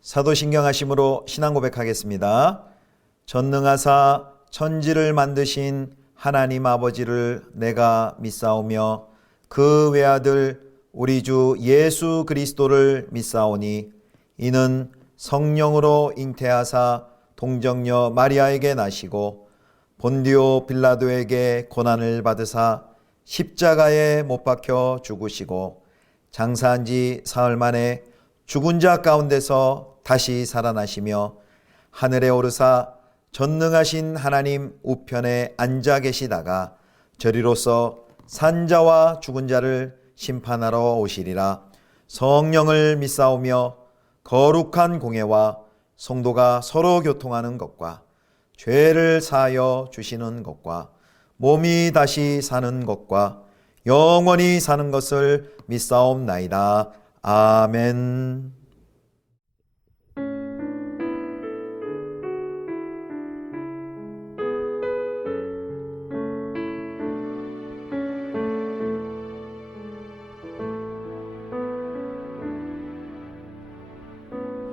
사도신경하심으로 신앙 고백하겠습니다. 전능하사 천지를 만드신 하나님 아버지를 내가 믿사오며 그 외아들 우리 주 예수 그리스도를 믿사오니 이는 성령으로 잉태하사 동정녀 마리아에게 나시고 본디오 빌라도에게 고난을 받으사 십자가에 못 박혀 죽으시고 장사한 지 사흘 만에 죽은 자 가운데서 다시 살아나시며 하늘에 오르사 전능하신 하나님 우편에 앉아 계시다가 저리로서 산자와 죽은 자를 심판하러 오시리라. 성령을 믿사오며 거룩한 공회와 성도가 서로 교통하는 것과 죄를 사하여 주시는 것과 몸이 다시 사는 것과 영원히 사는 것을 믿사옵나이다. 아멘.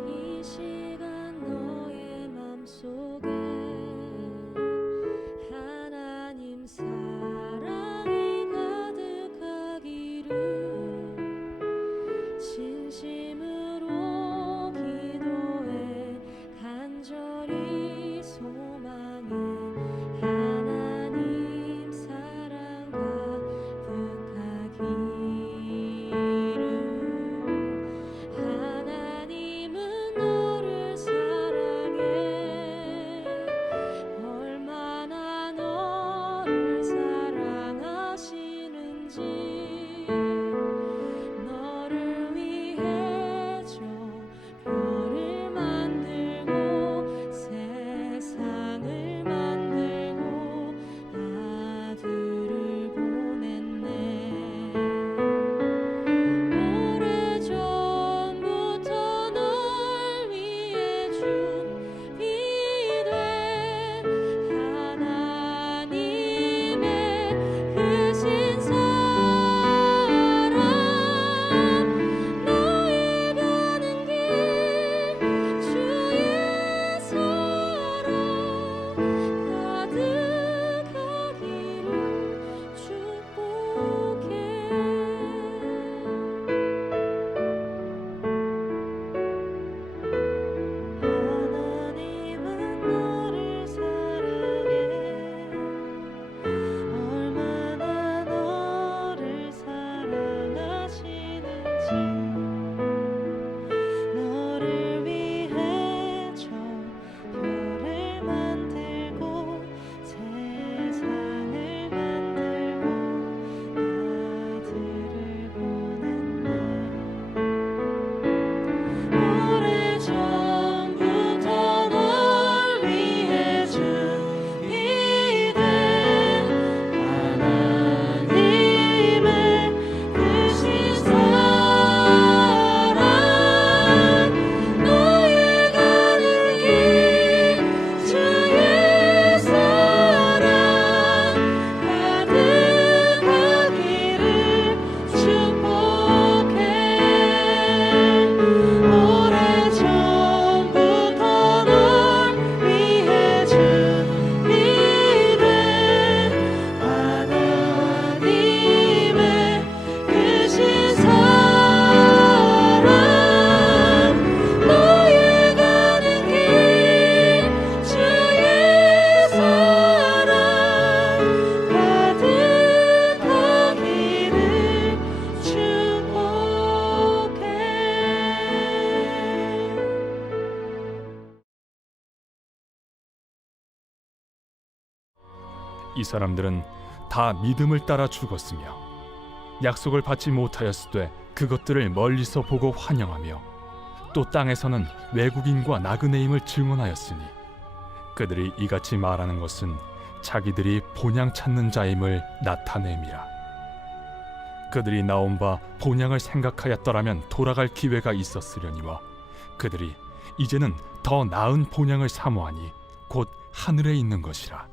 이 시간 너의 맘속에 하나님 사랑이 가득하기를 진심으로 기도해 간절히 소망해 하나님 사랑 가득하기를. 하나님은 너를 사랑해 얼마나 너를 사랑하시는지 너를 위해 저 별을 만들고 세상을 만들고 아들을 보냈네. 오래전부터 널 위해 준비된 하나님의 크신 사랑 너의 가는 길 주의 사랑 가득하기를 축복해. 하나님은 너를 사랑해 얼마나 너를 사랑하시는지 너를 위해 저 별을 만들고 세상을 만들고 아들을 보냈네. 오래전부터 널 위해 준비된 하나님의 크신 사랑 너의 가는 길 주의 사랑 가득하기를 축복해. 오래전부터 널 위해 준비된 하나님의 크신 사랑 너의 가는 길 주의 사랑 가득하기를 축복해. 이 사람들은 다 믿음을 따라 죽었으며 약속을 받지 못하였으되 그것들을 멀리서 보고 환영하며 또 땅에서는 외국인과 나그네임을 증언하였으니 그들이 이같이 말하는 것은 자기들이 본향 찾는 자임을 나타냄이라. 그들이 나온 바 본향을 생각하였더라면 돌아갈 기회가 있었으려니와 그들이 이제는 더 나은 본향을 사모하니 곧 하늘에 있는 것이라.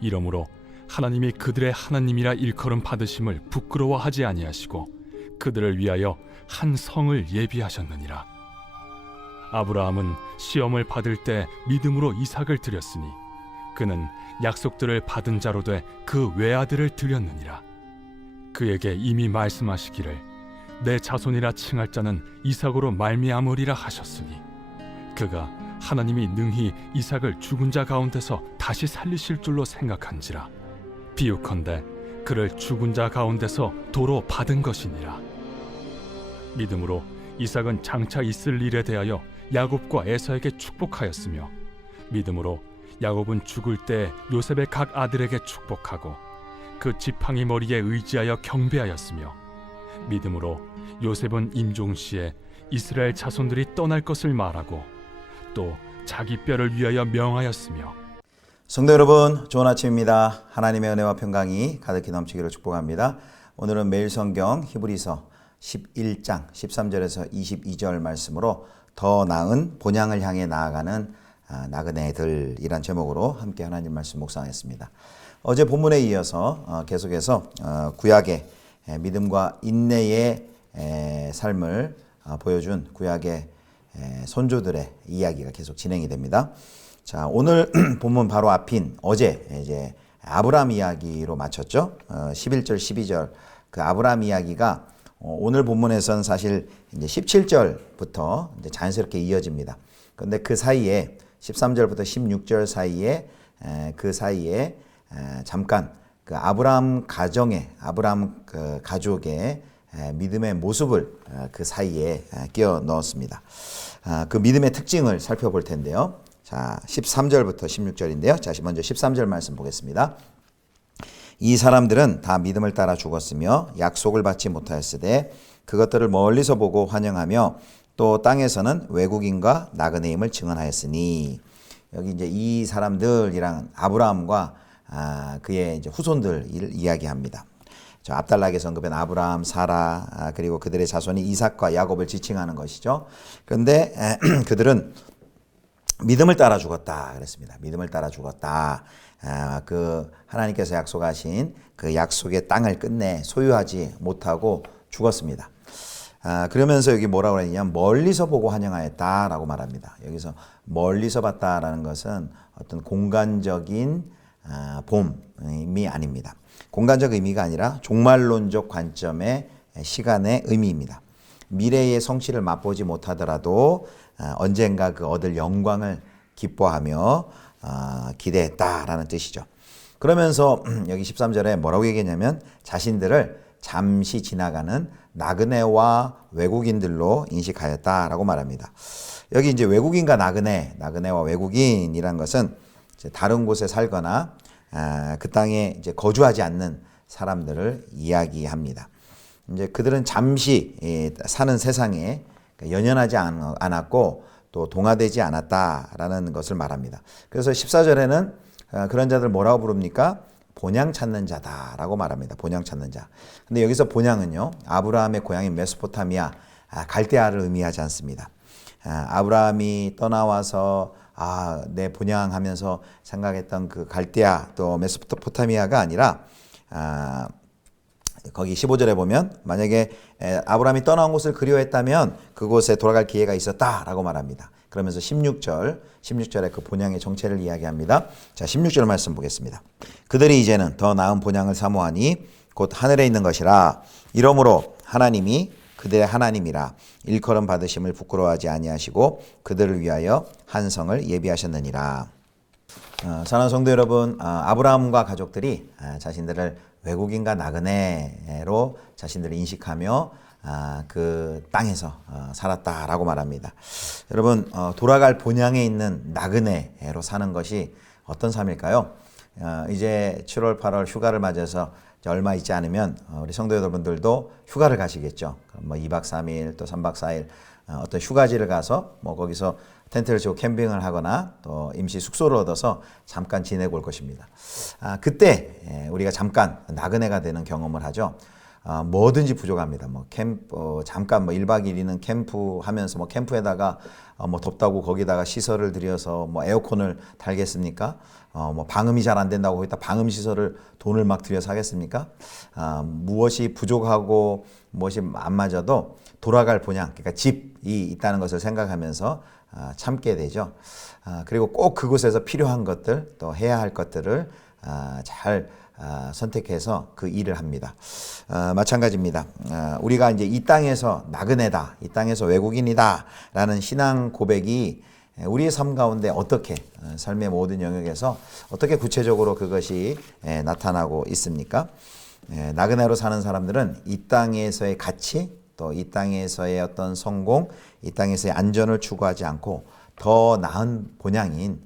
이러므로 하나님이 그들의 하나님이라 일컬음 받으심을 부끄러워하지 아니하시고 그들을 위하여 한 성을 예비하셨느니라. 아브라함은 시험을 받을 때 믿음으로 이삭을 드렸으니 그는 약속들을 받은 자로 돼 그 외아들을 드렸느니라. 그에게 이미 말씀하시기를 내 자손이라 칭할 자는 이삭으로 말미암으리라 하셨으니 그가 하나님이 능히 이삭을 죽은 자 가운데서 다시 살리실 줄로 생각한지라. 비유컨대 그를 죽은 자 가운데서 도로 받은 것이니라. 믿음으로 이삭은 장차 있을 일에 대하여 야곱과 에서에게 축복하였으며 믿음으로 야곱은 죽을 때 요셉의 각 아들에게 축복하고 그 지팡이 머리에 의지하여 경배하였으며 믿음으로 요셉은 임종시에 이스라엘 자손들이 떠날 것을 말하고 또 자기 뼈를 위하여 명하였으며. 성도 여러분, 좋은 아침입니다. 하나님의 은혜와 평강이 가득히 넘치기를 축복합니다. 오늘은 매일 성경 히브리서 11장 13절에서 22절 말씀으로 더 나은 본향을 향해 나아가는 나그네들이란 제목으로 함께 하나님 말씀 묵상했습니다. 어제 본문에 이어서 계속해서 구약의 믿음과 인내의 삶을 보여준 구약의 선조들의 이야기가 계속 진행이 됩니다. 자, 오늘 본문 바로 앞인 어제 이제 아브라함 이야기로 마쳤죠. 11절, 12절 그 아브라함 이야기가 오늘 본문에서는 사실 이제 17절부터 이제 자연스럽게 이어집니다. 그런데 그 사이에 13절부터 16절 사이에 잠깐 그 아브라함 가정의 아브라함 그 가족의 믿음의 모습을 그 사이에 끼워 넣었습니다. 그 믿음의 특징을 살펴볼 텐데요. 자, 13절부터 16절인데요. 자, 먼저 13절 말씀 보겠습니다. 이 사람들은 다 믿음을 따라 죽었으며 약속을 받지 못하였으되 그것들을 멀리서 보고 환영하며 또 땅에서는 외국인과 나그네임을 증언하였으니, 여기 이제 이 사람들이랑 아브라함과 그의 이제 후손들을 이야기합니다. 저 앞달락에서 언급한 아브라함, 사라 그리고 그들의 자손이 이삭과 야곱을 지칭하는 것이죠. 그런데 그들은 믿음을 따라 죽었다 그랬습니다. 믿음을 따라 죽었다. 그 하나님께서 약속하신 그 약속의 땅을 끝내 소유하지 못하고 죽었습니다. 그러면서 여기 뭐라고 그러냐면 멀리서 보고 환영하였다라고 말합니다. 여기서 멀리서 봤다라는 것은 어떤 공간적인 봄이 아닙니다. 공간적 의미가 아니라 종말론적 관점의 시간의 의미입니다. 미래의 성취를 맛보지 못하더라도 언젠가 그 얻을 영광을 기뻐하며 기대했다라는 뜻이죠. 그러면서 여기 13절에 뭐라고 얘기했냐면 자신들을 잠시 지나가는 나그네와 외국인들로 인식하였다라고 말합니다. 여기 이제 외국인과 나그네와 외국인이란 것은 이제 다른 곳에 살거나 그 땅에 이제 거주하지 않는 사람들을 이야기합니다. 이제 그들은 잠시 사는 세상에 연연하지 않았고 또 동화되지 않았다라는 것을 말합니다. 그래서 14절에는 그런 자들 뭐라고 부릅니까? 본향 찾는 자다라고 말합니다. 본향 찾는 자. 근데 여기서 본향은요, 아브라함의 고향인 메소포타미아, 갈대아를 의미하지 않습니다. 아브라함이 떠나와서 내 본향하면서 생각했던 그 갈대아 또 메소포타미아가 아니라 거기 15절에 보면 만약에 아브라함이 떠나온 곳을 그리워했다면 그곳에 돌아갈 기회가 있었다라고 말합니다. 그러면서 16절에 그 본향의 정체를 이야기합니다. 자, 16절 말씀 보겠습니다. 그들이 이제는 더 나은 본향을 사모하니 곧 하늘에 있는 것이라. 이러므로 하나님이 그들의 하나님이라 일컬음 받으심을 부끄러워하지 아니하시고 그들을 위하여 한 성을 예비하셨느니라. 사랑하는 성도 여러분, 아브라함과 가족들이 자신들을 외국인과 나그네로 자신들을 인식하며 그 땅에서 살았다라고 말합니다. 여러분, 돌아갈 본향에 있는 나그네로 사는 것이 어떤 삶일까요? 이제 7월, 8월 휴가를 맞아서 얼마 있지 않으면 우리 성도 여러분들도 휴가를 가시겠죠. 뭐 2박 3일 또 3박 4일 어떤 휴가지를 가서 뭐 거기서 텐트를 치고 캠핑을 하거나 또 임시 숙소를 얻어서 잠깐 지내고 올 것입니다. 그때 우리가 잠깐 나그네가 되는 경험을 하죠. 뭐든지 부족합니다. 뭐 캠프 잠깐 뭐 1박 2일이는 캠프 하면서 뭐 캠프에다가 뭐 덥다고 거기다가 시설을 들여서 뭐 에어컨을 달겠습니까? 뭐 방음이 잘 안 된다고 거기다 방음 시설을 돈을 막 들여서 하겠습니까? 무엇이 부족하고 무엇이 안 맞아도 돌아갈 본향, 그러니까 집이 있다는 것을 생각하면서 참게 되죠. 그리고 꼭 그곳에서 필요한 것들 또 해야 할 것들을 잘 선택해서 그 일을 합니다. 마찬가지입니다. 우리가 이제 이 땅에서 나그네다, 이 땅에서 외국인이다 라는 신앙 고백이 우리의 삶 가운데 어떻게 삶의 모든 영역에서 어떻게 구체적으로 그것이 나타나고 있습니까? 나그네로 사는 사람들은 이 땅에서의 가치 또 이 땅에서의 어떤 성공, 이 땅에서의 안전을 추구하지 않고 더 나은 본향인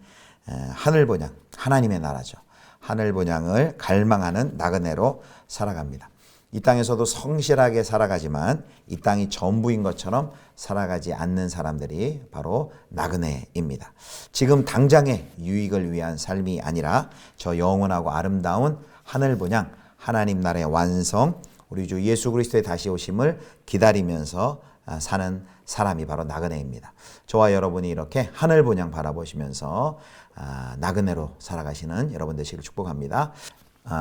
하늘 본향, 하나님의 나라죠. 하늘 본향을 갈망하는 나그네로 살아갑니다. 이 땅에서도 성실하게 살아가지만 이 땅이 전부인 것처럼 살아가지 않는 사람들이 바로 나그네입니다. 지금 당장의 유익을 위한 삶이 아니라 저 영원하고 아름다운 하늘 본향, 하나님 나라의 완성, 우리 주 예수 그리스도의 다시 오심을 기다리면서 사는 사람이 바로 나그네입니다. 저와 여러분이 이렇게 하늘 본향 바라보시면서 나그네로 살아가시는 여러분 되시길 축복합니다.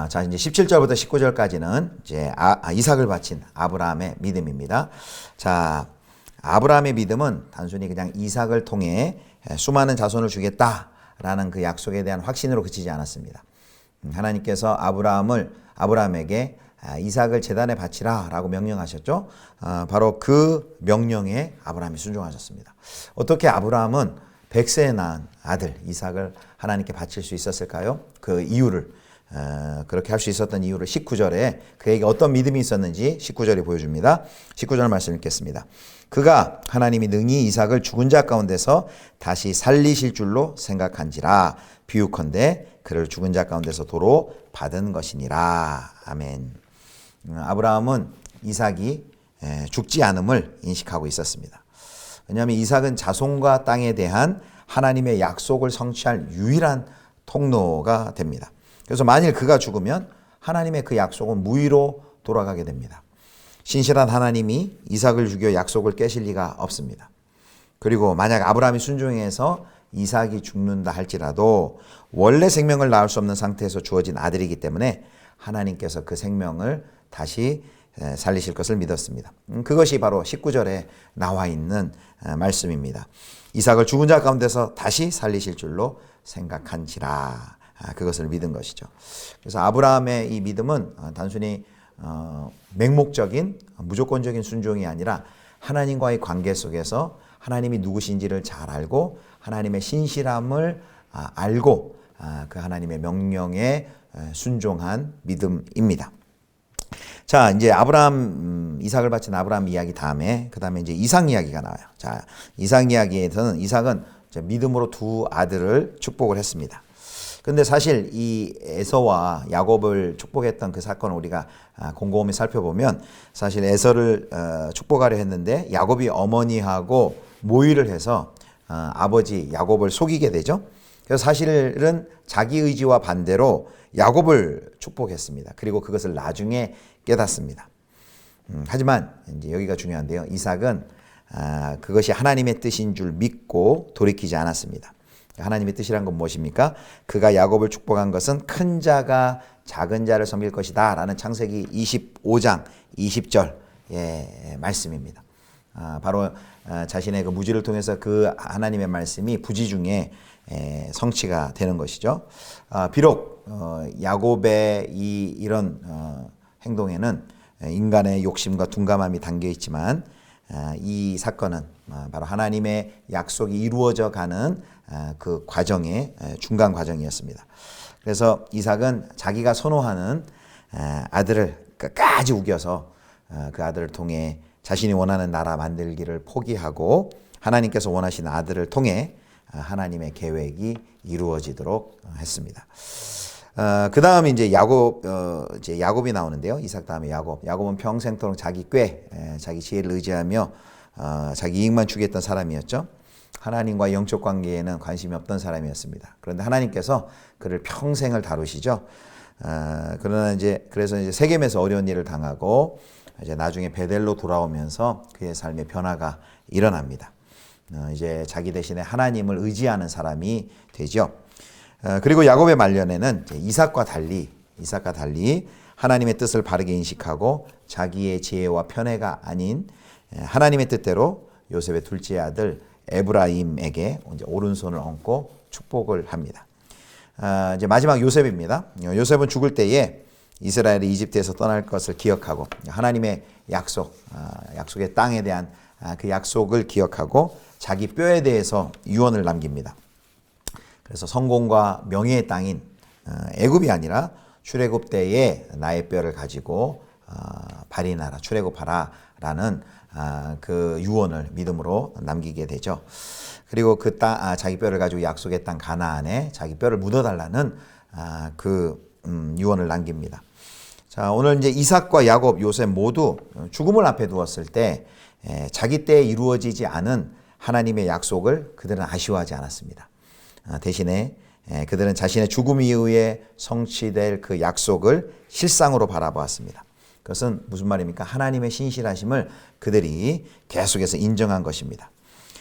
자, 이제 17절부터 19절까지는 이제 이삭을 바친 아브라함의 믿음입니다. 자, 아브라함의 믿음은 단순히 그냥 이삭을 통해 수많은 자손을 주겠다라는 그 약속에 대한 확신으로 그치지 않았습니다. 하나님께서 아브라함에게 이삭을 제단에 바치라라고 명령하셨죠. 바로 그 명령에 아브라함이 순종하셨습니다. 어떻게 아브라함은 100세에 낳은 아들 이삭을 하나님께 바칠 수 있었을까요? 그 이유를 그렇게 할 수 있었던 이유를 19절에 그에게 어떤 믿음이 있었는지 19절이 보여줍니다. 19절 말씀 읽겠습니다. 그가 하나님이 능히 이삭을 죽은 자 가운데서 다시 살리실 줄로 생각한지라 비유컨대 그를 죽은 자 가운데서 도로 받은 것이니라. 아멘. 아브라함은 이삭이 죽지 않음을 인식하고 있었습니다. 왜냐하면 이삭은 자손과 땅에 대한 하나님의 약속을 성취할 유일한 통로가 됩니다. 그래서 만일 그가 죽으면 하나님의 그 약속은 무의로 돌아가게 됩니다. 신실한 하나님이 이삭을 죽여 약속을 깨실 리가 없습니다. 그리고 만약 아브라함이 순종해서 이삭이 죽는다 할지라도 원래 생명을 낳을 수 없는 상태에서 주어진 아들이기 때문에 하나님께서 그 생명을 다시 살리실 것을 믿었습니다. 그것이 바로 19절에 나와 있는 말씀입니다. 이삭을 죽은 자 가운데서 다시 살리실 줄로 생각한지라. 그것을 믿은 것이죠. 그래서 아브라함의 이 믿음은 단순히 맹목적인 무조건적인 순종이 아니라 하나님과의 관계 속에서 하나님이 누구신지를 잘 알고 하나님의 신실함을 알고 그 하나님의 명령에 순종한 믿음입니다. 자, 이제 이삭을 바친 아브라함 이야기 다음에 그다음에 이제 이삭 이야기가 나와요. 자, 이삭 이야기에서는 이삭은 믿음으로 두 아들을 축복을 했습니다. 근데 사실 이 에서와 야곱을 축복했던 그 사건을 우리가 곰곰이 살펴보면 사실 에서를 축복하려 했는데 야곱이 어머니하고 모의를 해서 아버지 야곱을 속이게 되죠. 그래서 사실은 자기 의지와 반대로 야곱을 축복했습니다. 그리고 그것을 나중에 깨닫습니다. 하지만 이제 여기가 중요한데요. 이삭은 그것이 하나님의 뜻인 줄 믿고 돌이키지 않았습니다. 하나님의 뜻이란 건 무엇입니까? 그가 야곱을 축복한 것은 큰 자가 작은 자를 섬길 것이다 라는 창세기 25장 20절의 말씀입니다. 바로 자신의 그 무지를 통해서 그 하나님의 말씀이 부지 중에 성취가 되는 것이죠. 비록 야곱의 이런 행동에는 인간의 욕심과 둔감함이 담겨 있지만 이 사건은 바로 하나님의 약속이 이루어져 가는 그 과정의 중간 과정이었습니다. 그래서 이삭은 자기가 선호하는 아들을 끝까지 우겨서 그 아들을 통해 자신이 원하는 나라 만들기를 포기하고 하나님께서 원하시는 아들을 통해 하나님의 계획이 이루어지도록 했습니다. 그 다음에 이제 야곱이 나오는데요. 이삭 다음에 야곱은 평생토록 자기 자기 지혜를 의지하며 자기 이익만 추구했던 사람이었죠. 하나님과 영적 관계에는 관심이 없던 사람이었습니다. 그런데 하나님께서 그를 평생을 다루시죠. 그러나 그래서 이제 세겜에서 어려운 일을 당하고 이제 나중에 베델로 돌아오면서 그의 삶의 변화가 일어납니다. 이제 자기 대신에 하나님을 의지하는 사람이 되죠. 그리고 야곱의 말년에는 이삭과 달리 하나님의 뜻을 바르게 인식하고 자기의 지혜와 편애가 아닌 하나님의 뜻대로 요셉의 둘째 아들 에브라임에게 이제 오른손을 얹고 축복을 합니다. 이제 마지막 요셉입니다. 요셉은 죽을 때에 이스라엘이 이집트에서 떠날 것을 기억하고 하나님의 약속의 땅에 대한 그 약속을 기억하고 자기 뼈에 대해서 유언을 남깁니다. 그래서 성공과 명예의 땅인 애굽이 아니라 출애굽 때에 나의 뼈를 가지고 발인하라, 출애굽하라라는 그 유언을 믿음으로 남기게 되죠. 그리고 그 땅, 자기 뼈를 가지고 약속의 땅 가나안에 자기 뼈를 묻어달라는 그 유언을 남깁니다. 자, 오늘 이제 이삭과 야곱, 요셉 모두 죽음을 앞에 두었을 때 자기 때에 이루어지지 않은 하나님의 약속을 그들은 아쉬워하지 않았습니다. 대신에 그들은 자신의 죽음 이후에 성취될 그 약속을 실상으로 바라보았습니다. 그것은 무슨 말입니까? 하나님의 신실하심을 그들이 계속해서 인정한 것입니다.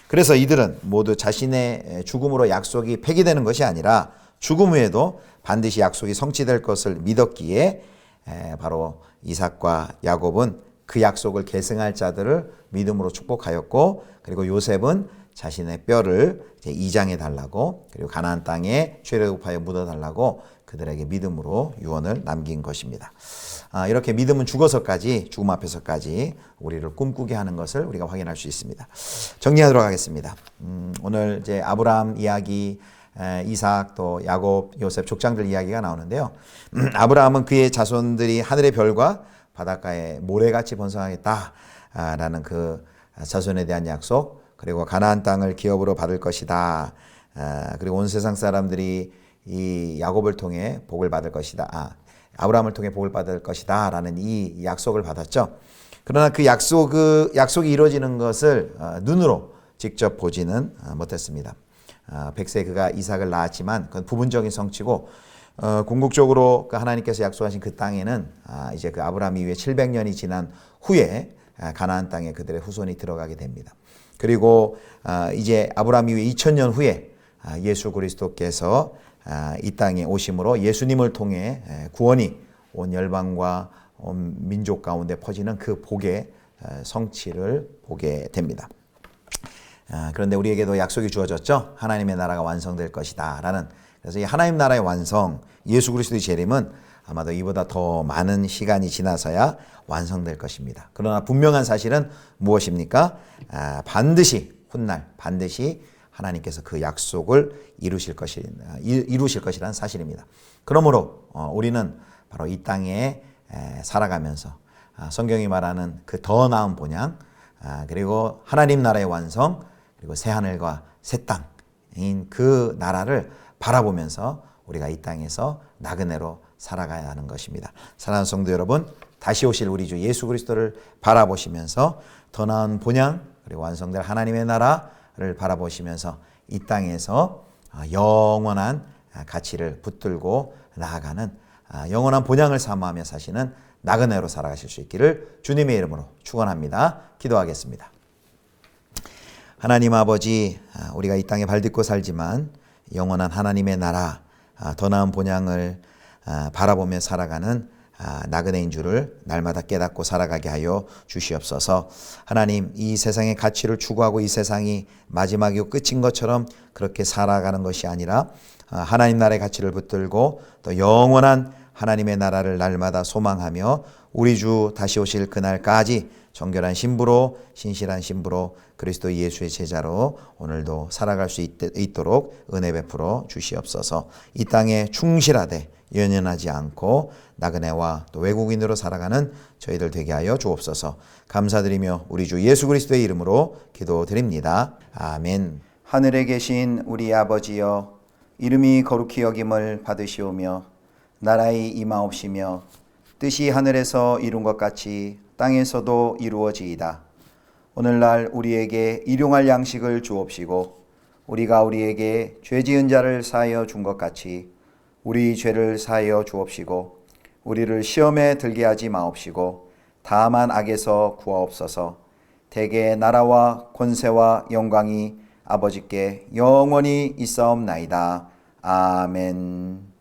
그래서 이들은 모두 자신의 죽음으로 약속이 폐기되는 것이 아니라 죽음 후에도 반드시 약속이 성취될 것을 믿었기에 바로 이삭과 야곱은 그 약속을 계승할 자들을 믿음으로 축복하였고, 그리고 요셉은 자신의 뼈를 이장해 달라고, 그리고 가나안 땅에 출애굽하여 묻어 달라고 그들에게 믿음으로 유언을 남긴 것입니다. 이렇게 믿음은 죽음 앞에서까지 우리를 꿈꾸게 하는 것을 우리가 확인할 수 있습니다. 정리하도록 하겠습니다. 오늘 이제 아브라함 이야기, 이삭, 또 야곱, 요셉 족장들 이야기가 나오는데요. 아브라함은 그의 자손들이 하늘의 별과 바닷가에 모래같이 번성하겠다라는 그 자손에 대한 약속, 그리고 가나안 땅을 기업으로 받을 것이다. 그리고 온 세상 사람들이 이 야곱을 통해 복을 받을 것이다. 아브라함을 통해 복을 받을 것이다. 라는 이 약속을 받았죠. 그러나 그 약속이 이루어지는 것을 눈으로 직접 보지는 못했습니다. 100세 그가 이삭을 낳았지만 그건 부분적인 성취고, 궁극적으로 하나님께서 약속하신 그 땅에는 이제 그 아브라함 이후에 700년이 지난 후에 가나안 땅에 그들의 후손이 들어가게 됩니다. 그리고 이제 아브라함 이후에 2000년 후에 예수 그리스도께서 이 땅에 오심으로 예수님을 통해 구원이 온 열방과 온 민족 가운데 퍼지는 그 복의 성취를 보게 됩니다. 그런데 우리에게도 약속이 주어졌죠. 하나님의 나라가 완성될 것이다 라는. 그래서 이 하나님 나라의 완성, 예수 그리스도의 재림은 아마도 이보다 더 많은 시간이 지나서야 완성될 것입니다. 그러나 분명한 사실은 무엇입니까? 반드시 훗날 반드시 하나님께서 그 약속을 이루실 것이라는 사실입니다. 그러므로 우리는 바로 이 땅에 살아가면서 성경이 말하는 그 더 나은 본향, 그리고 하나님 나라의 완성, 그리고 새하늘과 새 땅인 그 나라를 바라보면서 우리가 이 땅에서 나그네로 살아가야 하는 것입니다. 사랑하는 성도 여러분, 다시 오실 우리 주 예수 그리스도를 바라보시면서 더 나은 본향, 그리고 완성될 하나님의 나라를 바라보시면서 이 땅에서 영원한 가치를 붙들고 나아가는 영원한 본향을 사모하며 사시는 나그네로 살아가실 수 있기를 주님의 이름으로 축원합니다. 기도하겠습니다. 하나님 아버지, 우리가 이 땅에 발딛고 살지만 영원한 하나님의 나라, 더 나은 본향을 바라보며 살아가는 나그네인 줄을 날마다 깨닫고 살아가게 하여 주시옵소서. 하나님, 이 세상의 가치를 추구하고 이 세상이 마지막이고 끝인 것처럼 그렇게 살아가는 것이 아니라 하나님 나라의 가치를 붙들고 또 영원한 하나님의 나라를 날마다 소망하며 우리 주 다시 오실 그날까지 정결한 신부로, 신실한 신부로, 그리스도 예수의 제자로 오늘도 살아갈 수 있도록 은혜 베풀어 주시옵소서. 이 땅에 충실하되 연연하지 않고 나그네와 또 외국인으로 살아가는 저희들 되게 하여 주옵소서. 감사드리며 우리 주 예수 그리스도의 이름으로 기도드립니다. 아멘. 하늘에 계신 우리 아버지여, 이름이 거룩히 여김을 받으시오며 나라의 임하옵시며 뜻이 하늘에서 이룬 것 같이 땅에서도 이루어지이다. 오늘날 우리에게 일용할 양식을 주옵시고 우리가 우리에게 죄 지은 자를 사하여 준 것 같이 우리 죄를 사하여 주옵시고 우리를 시험에 들게 하지 마옵시고 다만 악에서 구하옵소서. 대개 나라와 권세와 영광이 아버지께 영원히 있사옵나이다. 아멘.